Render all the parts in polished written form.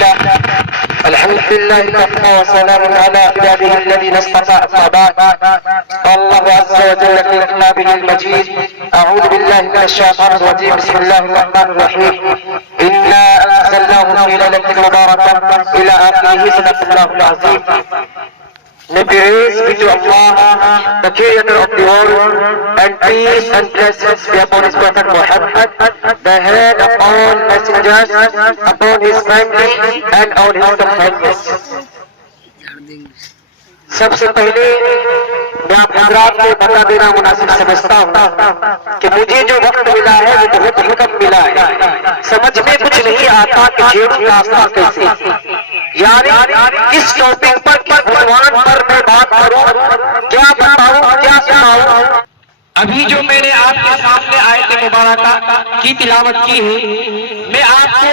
لله الحمد لله وكفى وسلام على عباده الذين اصطفى أما بعد قال الله عز وجل في كتابه المجيد أعوذ بالله من الشيطان الرجيم بسم الله الرحمن الرحيم إنا أنزلناه في ليلة مباركة إلى آخره صدق الله العظيم. May praise be to Allah, the Creator of the world, and peace and blessings be upon His Prophet Muhammad, the head of all messengers, upon his family and on his companions. سب سے پہلے میں آپ حضرات کو بتا دینا مناسب سمجھتا ہوں کہ مجھے جو وقت ملا ہے وہ بہت حکم ملا ہے. سمجھ میں کچھ نہیں آتا کہ چھیڑوں راستہ کیسے، یعنی کس ٹاپک پر کس عنوان پر میں بات کروں، کیا بتاؤں کیا سناؤں. ابھی جو میں نے آپ کے سامنے آیت مبارکہ کی تلاوت کی ہے، میں آپ کو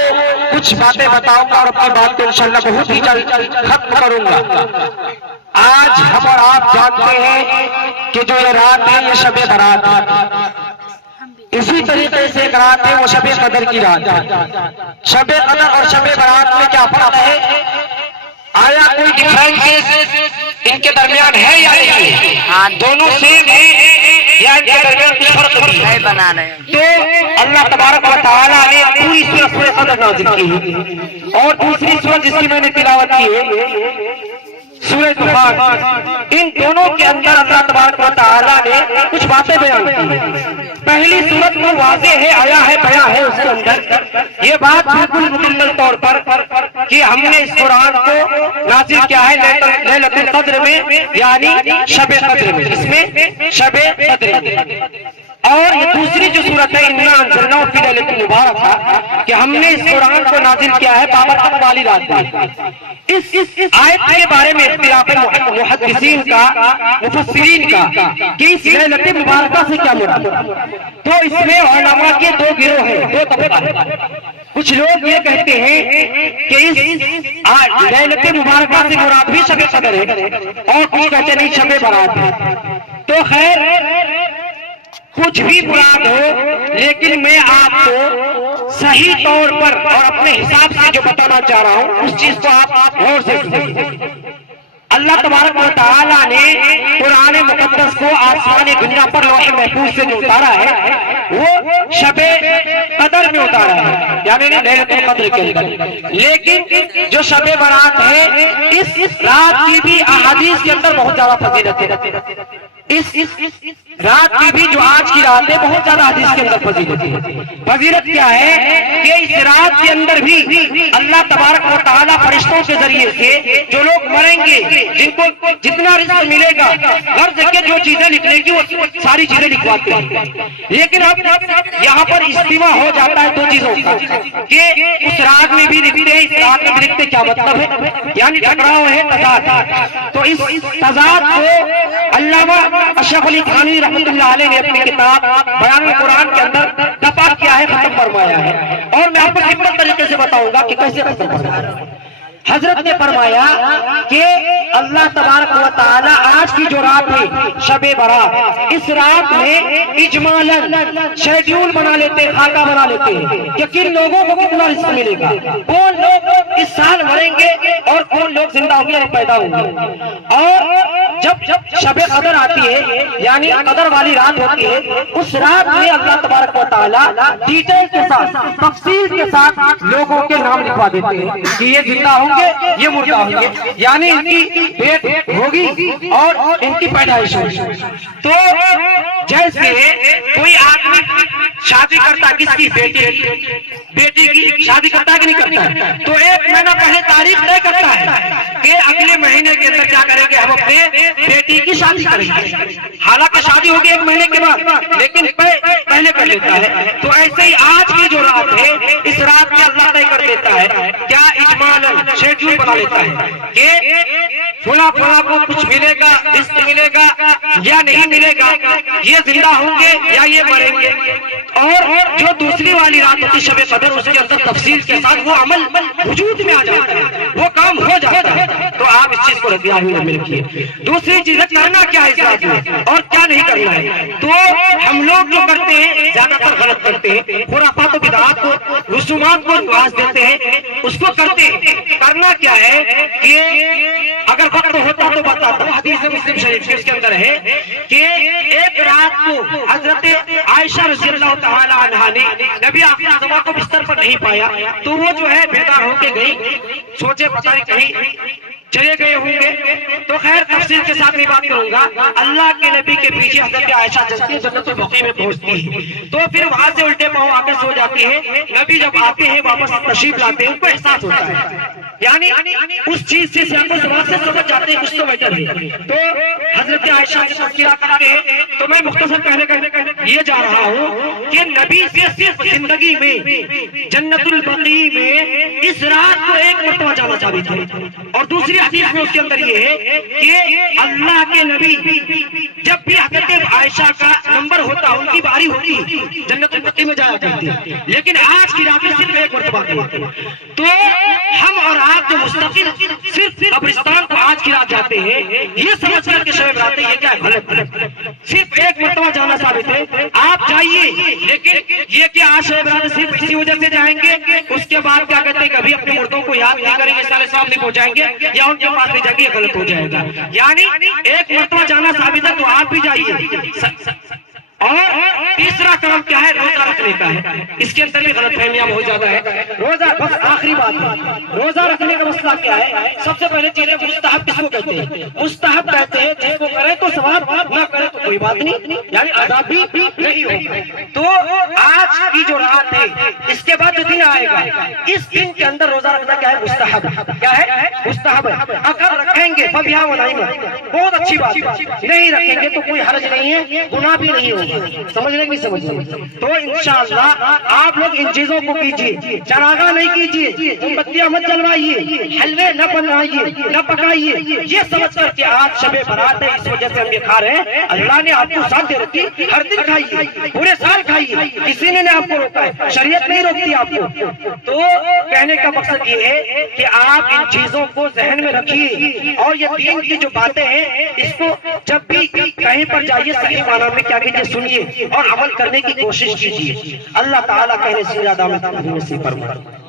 کچھ باتیں بتاؤں گا اور اپنی بات کو انشاءاللہ بہت ہی جلد ختم کروں گا. آج ہم اور آپ جانتے ہیں کہ جو یہ رات ہے یہ شب برات ہے، اسی طریقے سے ایک رات ہے وہ شب قدر کی رات ہے. شب قدر اور شب برات میں کیا فرق ہے؟ آیا کوئی ڈفرینس ان کے درمیان ہے یا نہیں؟ دونوں سیم ہیں یا ان کے درمیان کچھ فرق ہے؟ تو اللہ تبارک و تعالیٰ نے پوری سورۃ قدر نازل کی ہے، اور دوسری سورۃ جس کی میں نے تلاوت کی ہے سورہ طوفان. ان دونوں کے اندر اللہ تبارک و تعالیٰ نے کچھ باتیں بیان کی ہیں. پہلی سورت میں واضح ہے، آیا ہے، بیان ہے اس کے اندر یہ بات بالکل مکمل طور پر کہ ہم نے اس قرآن کو نازل کیا ہے لیلۃ القدر میں، یعنی شب قدر میں، اس میں شب قدر میں. اور یہ دوسری جو صورت ہے انا انزلناہ فی لیلۃ مبارکہ کہ ہم نے اس قرآن کو نازل کیا ہے بابرکت والی رات میں. اس آیت کے بارے میں اختلاف محدثین کا، مفسرین کا کہ اس لیلۃ مبارکہ سے کیا مراد. تو اس میں علماء کے دو گروہ ہیں، دو طبقہ ہیں. کچھ لوگ یہ کہتے ہیں کہ اس لیلۃ مبارکہ سے مراد بھی شب قدر ہے، اور کچھ کہتے نہیں شب برات ہے. تو خیر کچھ بھی مراد ہو، لیکن میں آپ کو صحیح طور پر اور اپنے حساب سے جو بتانا چاہ رہا ہوں اس چیز کو آپ غور سے سنیں. اللہ تبارک و تعالیٰ نے قرآن مقدس کو آسمان دنیا پر لوح محفوظ سے جو اتارا ہے وہ شب قدر میں اتارا ہے، یعنی لیلۃ القدر کے اندر. لیکن جو شب برات ہے اس رات کی بھی احادیث کے اندر بہت زیادہ فضیلت ہے. اس رات کی بھی جو آج کی رات ہے بہت زیادہ حدیث کے اندر فضیلت ہے. فضیلت کیا ہے کہ اس رات کے اندر بھی اللہ تبارک و تعالیٰ فرشتوں کے ذریعے سے جو لوگ مریں گے، جن کو جتنا رزق ملے گا، غرض کے جو چیزیں نکلے گی وہ ساری چیزیں لکھواتے ہیں. لیکن اب یہاں پر اجتماع ہو جاتا ہے دو چیزوں کا کہ اس رات میں بھی لکھتے ہیں، اس رات میں بھی لکھتے. کیا مطلب ہے؟ یعنی ٹکراؤ ہے، تضاد. تو اس تضاد کو علامہ اشرف علی تھانوی رحمۃ اللہ علیہ نے اپنی کتاب بیان القرآن کے اندر دفع کیا ہے، ختم فرمایا ہے. اور میں آپ کو سمپل طریقے سے بتاؤں گا کہ کیسے ختم فرمایا. حضرت نے فرمایا کہ اللہ تبارک و تعالی آج کی جو رات ہے شب برات، اس رات میں اجمالاً شیڈیول بنا لیتے، خاکہ بنا لیتے ہیں کہ کن لوگوں کو کتنا رزق ملے گا، کون لوگ اس سال مریں گے اور کون لوگ زندہ ہوں گے اور پیدا ہوں گے. اور جب شب قدر آتی ہے یعنی قدر والی رات ہوتی ہے، اس رات میں اللہ تبارک و تعالی ڈیٹیل کے ساتھ، تفصیل کے ساتھ لوگوں کے نام لکھوا دیتے ہیں کہ یہ زندہ ہوں گے، یہ مردہ ہوں گے، یعنی ان کی ڈیٹ ہوگی اور ان کی پیدائش ہوگی. تو جیسے کوئی آدمی شادی کرتا، کس کی؟ بیٹی کی شادی کرتا ہے کہ نہیں کرتا ہے؟ تو ایک مہینہ پہلے تاریخ طے کرتا ہے کہ اگلے مہینے کے اندر کیا کریں گے، ہم اپنے بیٹی کی شادی کریں گے. حالانکہ شادی ہوگی ایک مہینے کے بعد، لیکن پہلے کر لیتا ہے. تو ایسے ہی آج کی جو رات ہے اس رات میں اللہ طے کر دیتا ہے، کیا اجمالاً شیڈیول بنا لیتا ہے کہ فلاں کو کچھ ملے گا، رزق ملے گا یا نہیں ملے گا، یہ زندہ ہوں گے یا یہ مریں گے. اور جو دوسری والی رات ہوتی شب قدر، اس کے اندر تفصیل کے ساتھ وہ عمل وجود میں آ جاتا ہے، وہ کام ہو جاتا ہے. تو آپ آپ اس چیز کو رضی اللہ میں رکھیے. دوسری چیز ہے کرنا کیا ہے اس رات میں اور کیا نہیں کرنا ہے. تو ہم لوگ جو کرتے ہیں زیادہ تر غلط کرتے ہیں, خرافات و بدعات کو, رسومات کو رواج دیتے ہیں, اس کو کرتے ہیں. کرنا کیا ہے کہ اگر وقت ہوتا تو بتاتا. حدیث مسلم شریف کے اندر ہے کہ ایک رات کو حضرت عائشہ رضی اللہ تعالی عنہا نے نبی آخر زمان کو بستر پر نہیں پایا تو وہ جو ہے بیدار ہو کے گئی, سوچے پتہ نہیں کہیں چلے گئے ہوں گے. تو خیر تفصیل کے ساتھ میں بات کروں گا. اللہ کے نبی کے پیچھے حضرت عائشہ جلتی جنت البقیع میں پہنچتی ہے تو پھر وہاں سے الٹے پاؤں آ کے سو جاتی ہے. نبی جب آتے ہیں واپس تشریف لاتے ہیں ان کو احساس ہوتا ہے, یعنی اس چیز سے سیاق و سباق سے سمجھ جاتے ہیں کچھ تو بیٹر ہے. تو حضرت عائشہ کی تذکرہ کرتے ہیں تو میں مختصر کہنے یہ جا رہا ہوں کہ نبی سے صرف زندگی میں جنت البقیع میں اس رات کو ایک مرتبہ جانا ثابت ہے. اور دوسری حدیث میں اس کے اندر یہ ہے کہ اللہ کے نبی جب بھی حضرت عائشہ کا نمبر ہوتا ان کی باری ہوتی جنت البقیع میں جایا کرتے, لیکن آج کی رات میں صرف ایک مرتبہ کرتے. تو ہم اور آپ جو مستقل صرف قبرستان کو آج کی رات جاتے ہیں یہ سمجھ کر کے شب برات یہ کیا غلط ہے. صرف ایک مرتبہ جانا ثابت ہے, آپ جائیے, لیکن یہ کہ آج شب برات صرف اسی وجہ سے جائیں گے اس کے بعد کیا کہتے ہیں کبھی اپنے مردوں کو یاد نہیں کریں گے, سارے سال نہیں پہنچائیں گے یا ان کے پاس نہیں جائیں گے, یہ غلط ہو جائے گا. یعنی ایک مرتبہ جانا ثابت ہے تو آپ بھی جائیے. اور تیسرا کام کیا ہے, روزہ رکھنے کا ہے. اس کے اندر بھی غلط فہمیاں بہت زیادہ ہے. روزہ بس آخری بات ہے, روزہ رکھنے کا مسئلہ کیا ہے. سب سے پہلے چیز ہے مستحب کس کو کہتے ہیں. مستحب کہتے ہیں جس کو کرے تو ثواب, نہ کرے تو کوئی بات نہیں, یعنی عذاب بھی نہیں ہوگا. تو آج کی جو رات ہے اس کے بعد جو دن آئے گا اس دن کے اندر روزہ رکھنا کیا ہے, مستحب. کیا ہے, مستحب ہے. اگر رکھیں گے فبیہا و نعمت, بہت اچھی بات ہے. نہیں رکھیں گے تو کوئی حرج نہیں ہے, گناہ بھی نہیں ہوگا. سمجھنے کی سمجھنے. تو انشاءاللہ آپ لوگ ان چیزوں کو کیجئے, چراغاں نہیں کیجئے, موم بتیاں مت جلوائیے, حلوے نہ بنائیے نہ پکائیے. یہ سمجھ کر کہ آج شب برات ہے اس وجہ سے ہم یہ کھا رہے ہیں. اللہ نے آپ کو ساتھ دے رکھی, ہر دن کھائیے, پورے سال کھائیے, کسی نے آپ کو روکا ہے, شریعت نہیں روکتی آپ کو. تو کہنے کا مقصد یہ ہے کہ آپ ان چیزوں کو ذہن میں رکھیے اور یہ دین کی جو باتیں ہیں اس کو جب بھی کہیں پر جائیے صحیح معنی میں کیا کیجیے, سنیے اور عمل کرنے کی کوشش کیجیے. اللہ تعالیٰ کہنے سے زیادہ میں نصیب فرمائے.